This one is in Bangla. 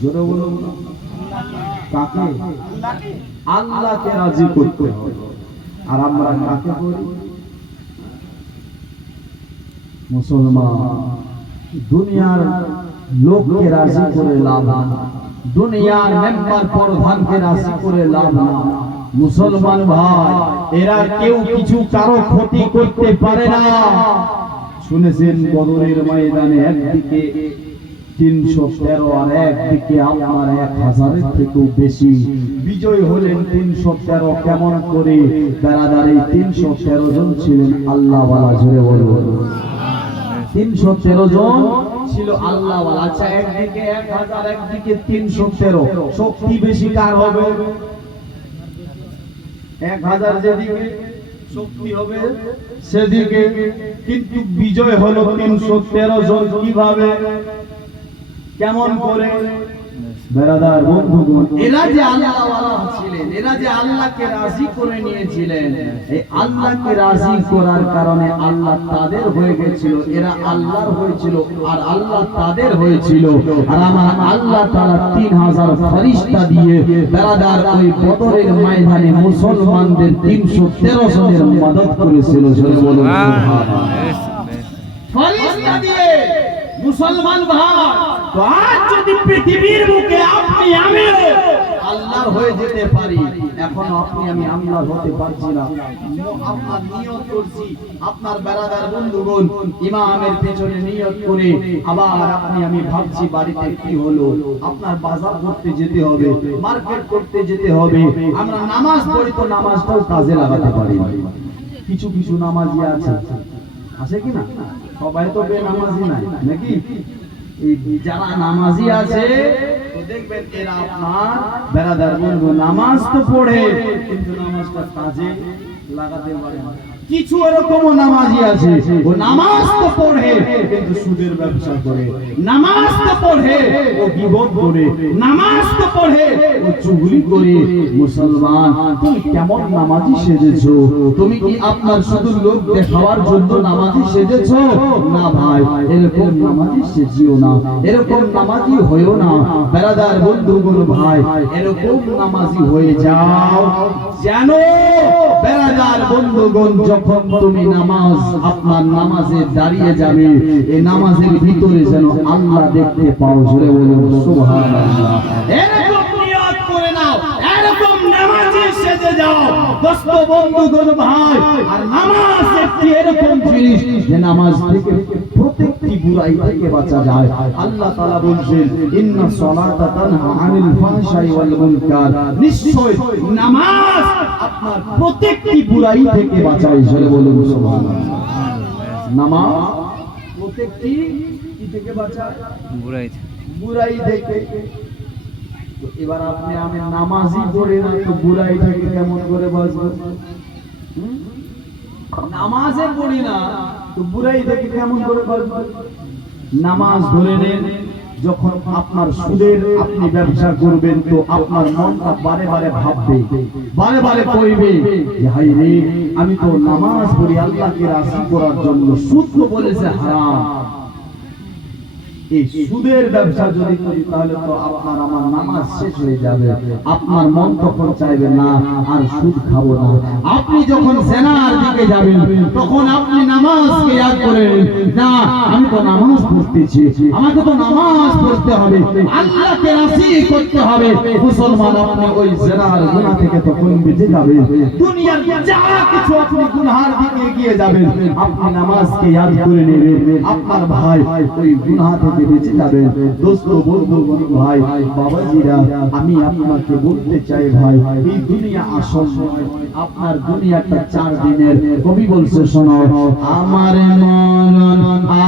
জোরে বলুন কাকে? আল্লাহকে রাজি করতে হবে। আর আমরা কাকে করি? মুসলমান। দুনিয়ার লোককে রাজি করে লাভ না, দুনিয়ার মেম্বার প্রধানকে রাজি করে লাভ না। মুসলমান ভাই, এরা কেউ কিছু কারো ক্ষতি করতে পারে না। শুনেছেন বদরের ময়দানে একদিকে 313 আর একদিকে আপনার 1000-এর থেকেও বেশি বিজয় হলেন। 313 কেমন করে? বেরাদারি 313 জন ছিলেন আল্লাহ ওয়ালা। জোরে বলুন 313 জন ছিল আল্লাহ ওয়ালা। আচ্ছা, একদিকে 1000 একদিকে 313, শক্তি বেশি কার হবে? 1000 যেদিকে শক্তি হবে সেদিকে, কিন্তু বিজয় হলো 313 জন। কিভাবে, কেমন করে? বেরাদার বন্ধুগণ, এরা যে আল্লাহ ওয়ালা ছিলেন, এরা যে আল্লাহকে রাজি করে নিয়েছিলেন, এই আল্লাহকে রাজি করার কারণে আল্লাহ তাদের হয়ে গেছিল, এরা আল্লাহর হয়েছিল আর আল্লাহ তাদের হয়েছিল। আর আমার আল্লাহ তাআলা 3000 ফেরেশতা দিয়ে বেরাদার ওই বদরের ময়দানে মুসলমানদের 313 জনের মদদ করেছিল। জোরে বলুন সুবহানাল্লাহ। ফেরেশতা দিয়ে মুসলমান ভাই, তো আজ যদি পৃথিবীর বুকে আপনি আমি আল্লাহর হয়ে যেতে পারি, এখন আপনি আমি আল্লাহর হতে পারছি না। আপনার নিয়ত করছি, আপনার বেরাদার বন্ধুগণ ইমামের পেছনে নিয়ত করে আবার আপনি আমি ভাবছি বাড়িতে কি হলো, আপনার বাজার করতে যেতে হবে, মার্কেট করতে যেতে হবে। আমরা নামাজ পড়ি তো নামাজটাও কাজে লাগাতে পারি। কিছু কিছু নামাজি আছে কি না? সবাই তো বেনামাজি নাই নাকি? এই যারা নামাজি আছে তো দেখবেন এরা আপনার বেরাদার বন্ধু নামাজ তো পড়ে কিন্তু নামাজটা কাজে লাগাতে পারে না। কিছু এরকমও নামাজি আছে, ও নামাজ তো পড়ে কিন্তু সুদের ব্যবসা করে, নামাজ তো পড়ে ও গীবত করে, নামাজ তো পড়ে ও চুগলি করে। মুসলমান, তুমি কেমন নামাজি সেজেছো? তুমি কি আপনার শুধু লোক দেখাবার জন্য নামাজি সেজেছো? না ভাই, এরকম নামাজি সেজিও না, এরকম নামাজি হইও না। বেরাদার বন্ধুগণ ভাই, এরকম নামাজি হয়ে যাও যেন বেরাদার বন্ধুগণ যখন তুমি নামাজ আপনার নামাজে দাঁড়িয়ে যাবে, এই নামাজের ভিতরে যেন আল্লাহ দেখতে পাও। জোরে বলুন সুবহানাল্লাহ। এরকম নিয়ত করে নাও, এরকম নামাজে সেজে যাও দোস্ত বন্ধুগণ ভাই। আর নামাজ একটি এরকম জিনিস যে নামাজ থেকে প্রত্যেকটি বুরাই থেকে বাঁচা যায়। আল্লাহ তাআলা বলেন, ইন্নাস সালাতা তানহা আনিল ফাহশাই ওয়াল মুনকার, নিশ্চয় নামাজ আপনার প্রত্যেকটি বুরাই থেকে বাঁচায়। জোরে বলুন সুবহানাল্লাহ। নামাজ প্রত্যেকটি কি থেকে বাঁচায়? বুরাই থেকে। তো এবার আপনি আমি নামাজই পড়ি না, তো বুরাই থেকে কেমন করে বাঁচবো? নামাজে পড়ি না তো বুরাই থেকে কেমন করে বাঁচবো? নামাজ ধরে নেন, যখন আপনার সুদের আপনি ব্যবসা করবেন তো আপনার মনটা বারে বারে ভাববে, বারে বারে কইবে যে হাই রে, আমি তো নামাজ পড়ি আল্লাহকে রাজি করার জন্য, সুদ তো বলেছে হারাম। এই সুদের ব্যবসা যদি করি তাহলে তো আপনার আমার নামাজ শেষ হয়ে যাবে। আপনার মন তখন চাইবে না আর সুদ খাবো না। আপনি যখন জেনার দিকে যাবেন তখন আপনি নামাজকে ইয়াদ করেন, না আমি তো নামাজ পড়তেছি, আমাকে তো নামাজ পড়তে হবে, আল্লাহকে রাজি করতে হবে। মুসলমান, আপনি ওই জেনার গুনাহ থেকে তখন বেঁচে যাবেন। দুনিয়ার যা কিছু আপনি গুনাহের দিকে এগিয়ে যাবেন, আপনি নামাজকে ইয়াদ করে নেবেন, আপনার ভাই ওই গুনাহ থেকে বেঁচে যাবেন। দোস্ত বন্ধু ভাই বাবাজিরা, আমি আপনাকে বলতে চাই ভাই, এই দুনিয়া আসল নয়। আপনার দুনিয়াটা 4 দিনের। কবি বলছে শোনো, আমার মন